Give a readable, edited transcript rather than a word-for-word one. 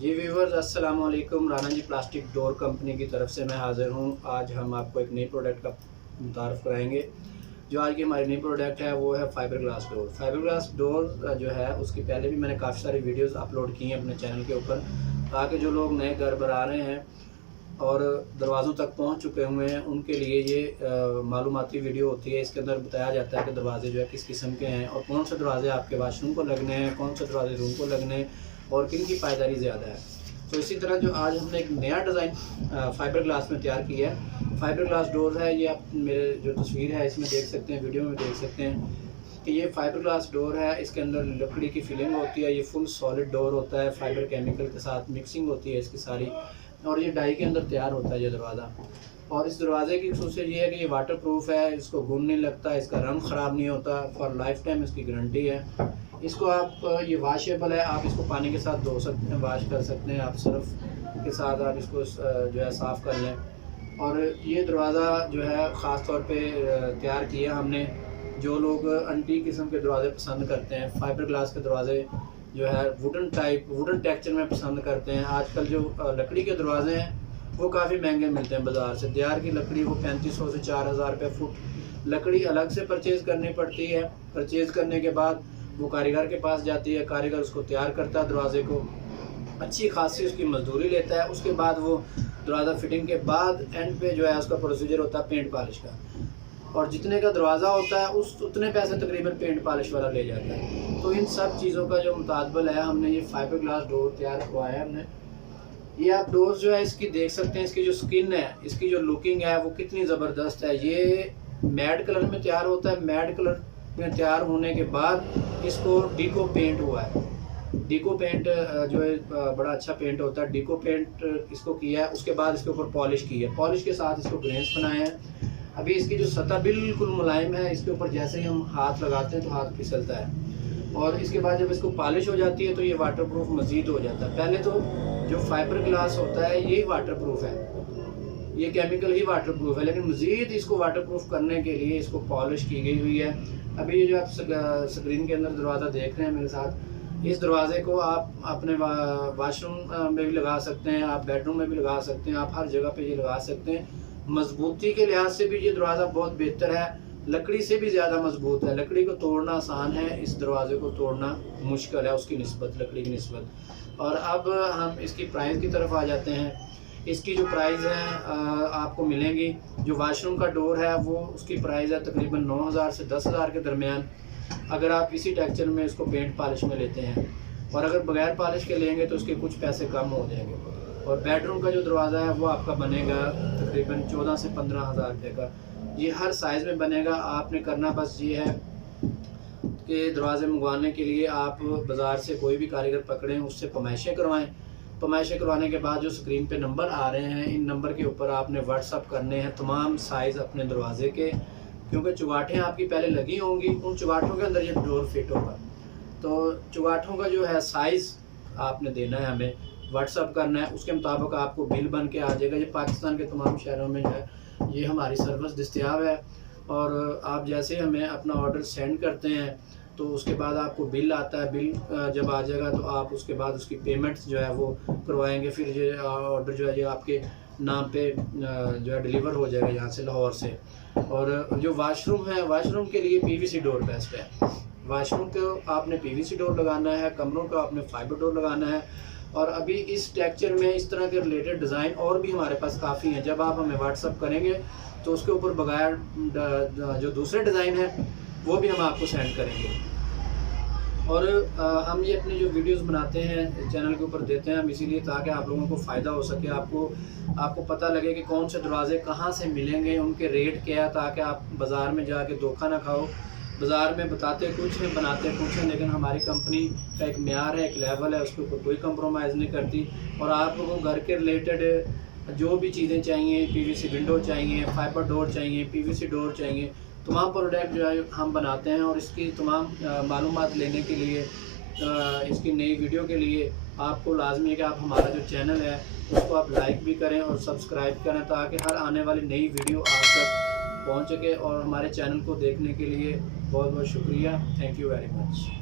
जी viewers, अस्सलाम वालेकुम। राना जी plastic door company की तरफ से मैं हाज़िर हूँ। आज हम आपको एक नई प्रोडक्ट का मुतारफ़ कराएंगे। जो आज की हमारी नई प्रोडक्ट है वो है fibre glass door. Fibre glass door जो है उसकी पहले भी मैंने काफ़ी सारी वीडियोस अपलोड की हैं अपने चैनल के ऊपर, ताकि जो लोग नए घर बना रहे हैं और दरवाज़ों तक पहुँच चुके हुए हैं उनके लिए ये मालूमाती वीडियो होती है। इसके अंदर बताया जाता है कि दरवाज़े जो है किस किस्म के हैं और कौन से दरवाज़े आपके वाशरूम को लगने हैं, कौन से दरवाज़े रूम को लगने हैं और किन की पायदारी ज़्यादा है। तो इसी तरह जो आज हमने एक नया डिज़ाइन फाइबर ग्लास में तैयार किया है। फाइबर ग्लास डोर है, ये आप मेरे जो तस्वीर है इसमें देख सकते हैं, वीडियो में देख सकते हैं कि ये फाइबर ग्लास डोर है। इसके अंदर लकड़ी की फिलिंग होती है, ये फुल सॉलिड डोर होता है, फाइबर केमिकल के साथ मिक्सिंग होती है इसकी सारी, और ये डाई के अंदर तैयार होता है ये दरवाज़ा। और इस दरवाज़े की खसूसियत ये है कि ये वाटर प्रूफ है, इसको घुन नहीं लगता, इसका रंग ख़राब नहीं होता, फॉर लाइफ टाइम इसकी गारंटी है। इसको आप ये वॉशेबल है, आप इसको पानी के साथ धो सकते हैं, वॉश कर सकते हैं, आप सर्फ के साथ आप इसको जो है साफ़ कर लें। और ये दरवाज़ा जो है ख़ास तौर पे तैयार किया हमने जो लोग एंटीक किस्म के दरवाज़े पसंद करते हैं, फाइबर ग्लास के दरवाज़े जो है वुडन टेक्सचर में पसंद करते हैं। आजकल जो लकड़ी के दरवाज़े हैं वो काफ़ी महंगे मिलते हैं बाज़ार से। दियार की लकड़ी वो 3500 से 4000 रुपये फुट लकड़ी अलग से परचेज़ करनी पड़ती है। परचेज़ करने के बाद वो कारीगर के पास जाती है, कारीगर उसको तैयार करता है, दरवाजे को अच्छी खासी उसकी मजदूरी लेता है। उसके बाद वो दरवाज़ा फिटिंग के बाद एंड पे जो है उसका प्रोसीजर होता है पेंट पॉलिश का, और जितने का दरवाज़ा होता है उतने पैसे तकरीबन पेंट पॉलिश वाला ले जाता है। तो इन सब चीज़ों का जो मुताबिल है हमने ये फाइबर ग्लास डोर तैयार करवाया है हमने। ये आप डोर जो है इसकी देख सकते हैं, इसकी जो स्किन है, इसकी जो लुकिंग है वो कितनी ज़बरदस्त है। ये मैट कलर में तैयार होता है। मैट कलर में तैयार होने के बाद इसको डीको पेंट हुआ है। डीको पेंट जो है बड़ा अच्छा पेंट होता है। डीको पेंट इसको किया है, उसके बाद इसके ऊपर पॉलिश की है, पॉलिश के साथ इसको ग्रेन्स बनाए हैं। अभी इसकी जो सतह बिल्कुल मुलायम है, इसके ऊपर जैसे ही हम हाथ लगाते हैं तो हाथ फिसलता है। और इसके बाद जब इसको पॉलिश हो जाती है तो ये वाटरप्रूफ मज़ीद हो जाता है। पहले तो जो फाइबर ग्लास होता है यही वाटरप्रूफ है, ये केमिकल ही वाटरप्रूफ है, लेकिन मज़ीद इसको वाटरप्रूफ करने के लिए इसको पॉलिश की गई हुई है। अभी ये जो आप स्क्रीन के अंदर दरवाज़ा देख रहे हैं मेरे साथ, इस दरवाज़े को आप अपने वाशरूम में भी लगा सकते हैं, आप बेडरूम में भी लगा सकते हैं, आप हर जगह पे ये लगा सकते हैं। मजबूती के लिहाज से भी ये दरवाज़ा बहुत बेहतर है, लकड़ी से भी ज़्यादा मजबूत है। लकड़ी को तोड़ना आसान है, इस दरवाज़े को तोड़ना मुश्किल है उसकी निस्बत, लकड़ी की निस्बत। और अब हम इसकी प्राइस की तरफ आ जाते हैं। इसकी जो प्राइस है आपको मिलेंगी, जो वाशरूम का डोर है वो उसकी प्राइस है तकरीबन 9000 से 10000 के दरमियान, अगर आप इसी टेक्सचर में इसको पेंट पॉलिश में लेते हैं। और अगर बगैर पॉलिश के लेंगे तो उसके कुछ पैसे कम हो जाएंगे। और बेडरूम का जो दरवाज़ा है वो आपका बनेगा तकरीबन 14 से 15,000 रुपये का। ये हर साइज़ में बनेगा। आपने करना बस ये है कि दरवाज़े मंगवाने के लिए आप बाज़ार से कोई भी कारीगर पकड़ें, उससे पमाइशें करवाएं। पमाइशें करवाने के बाद जो स्क्रीन पे नंबर आ रहे हैं, इन नंबर के ऊपर आपने व्हाट्सअप करने हैं तमाम साइज़ अपने दरवाजे के, क्योंकि चुगाटें आपकी पहले लगी होंगी, उन चुगाटों के अंदर ये डोर फिट होगा। तो चुगाटों का जो है साइज़ आपने देना है, हमें व्हाट्सअप करना है, उसके मुताबिक आपको बिल बन के आ जाएगा। ये पाकिस्तान के तमाम शहरों में जो है ये हमारी सर्विस दस्तयाब है। और आप जैसे हमें अपना ऑर्डर सेंड करते हैं तो उसके बाद आपको बिल आता है। बिल जब आ जाएगा तो आप उसके बाद उसकी पेमेंट्स जो है वो करवाएंगे। फिर ये ऑर्डर जो है ये आपके नाम पे जो है डिलीवर हो जाएगा यहाँ से, लाहौर से। और जो वाशरूम है, वाशरूम के लिए पीवीसी डोर बेस्ट है। वाशरूम को आपने पीवीसी डोर लगाना है, कमरों को आपने फाइबर डोर लगाना है। और अभी इस टेक्सचर में इस तरह के रिलेटेड डिज़ाइन और भी हमारे पास काफ़ी हैं। जब आप हमें व्हाट्सअप करेंगे तो उसके ऊपर बगैर जो दूसरे डिज़ाइन है वो भी हम आपको सेंड करेंगे। और हम ये अपने जो वीडियोस बनाते हैं चैनल के ऊपर देते हैं हम इसीलिए ताकि आप लोगों को फ़ायदा हो सके, आपको पता लगे कि कौन से दरवाजे कहाँ से मिलेंगे, उनके रेट क्या है, ताकि आप बाज़ार में जाके धोखा ना खाओ। बाज़ार में बताते कुछ हैं, बनाते कुछ हैं, लेकिन हमारी कंपनी का एक म्यार है, एक लेवल है, उसके ऊपर कोई कंप्रोमाइज़ नहीं करती। और आप लोगों को घर के रिलेटेड जो भी चीज़ें चाहिए, पीवीसी विंडो चाहिए, फाइबर डोर चाहिए, पीवीसी डोर चाहिए, तमाम प्रोडक्ट जो है हम बनाते हैं। और इसकी तमाम मालूमात लेने के लिए, इसकी नई वीडियो के लिए आपको लाजमी है कि आप हमारा जो चैनल है उसको आप लाइक भी करें और सब्सक्राइब करें, ताकि हर आने वाली नई वीडियो आप तक पहुँच सके। और हमारे चैनल को देखने के लिए बहुत बहुत शुक्रिया। Thank you very much.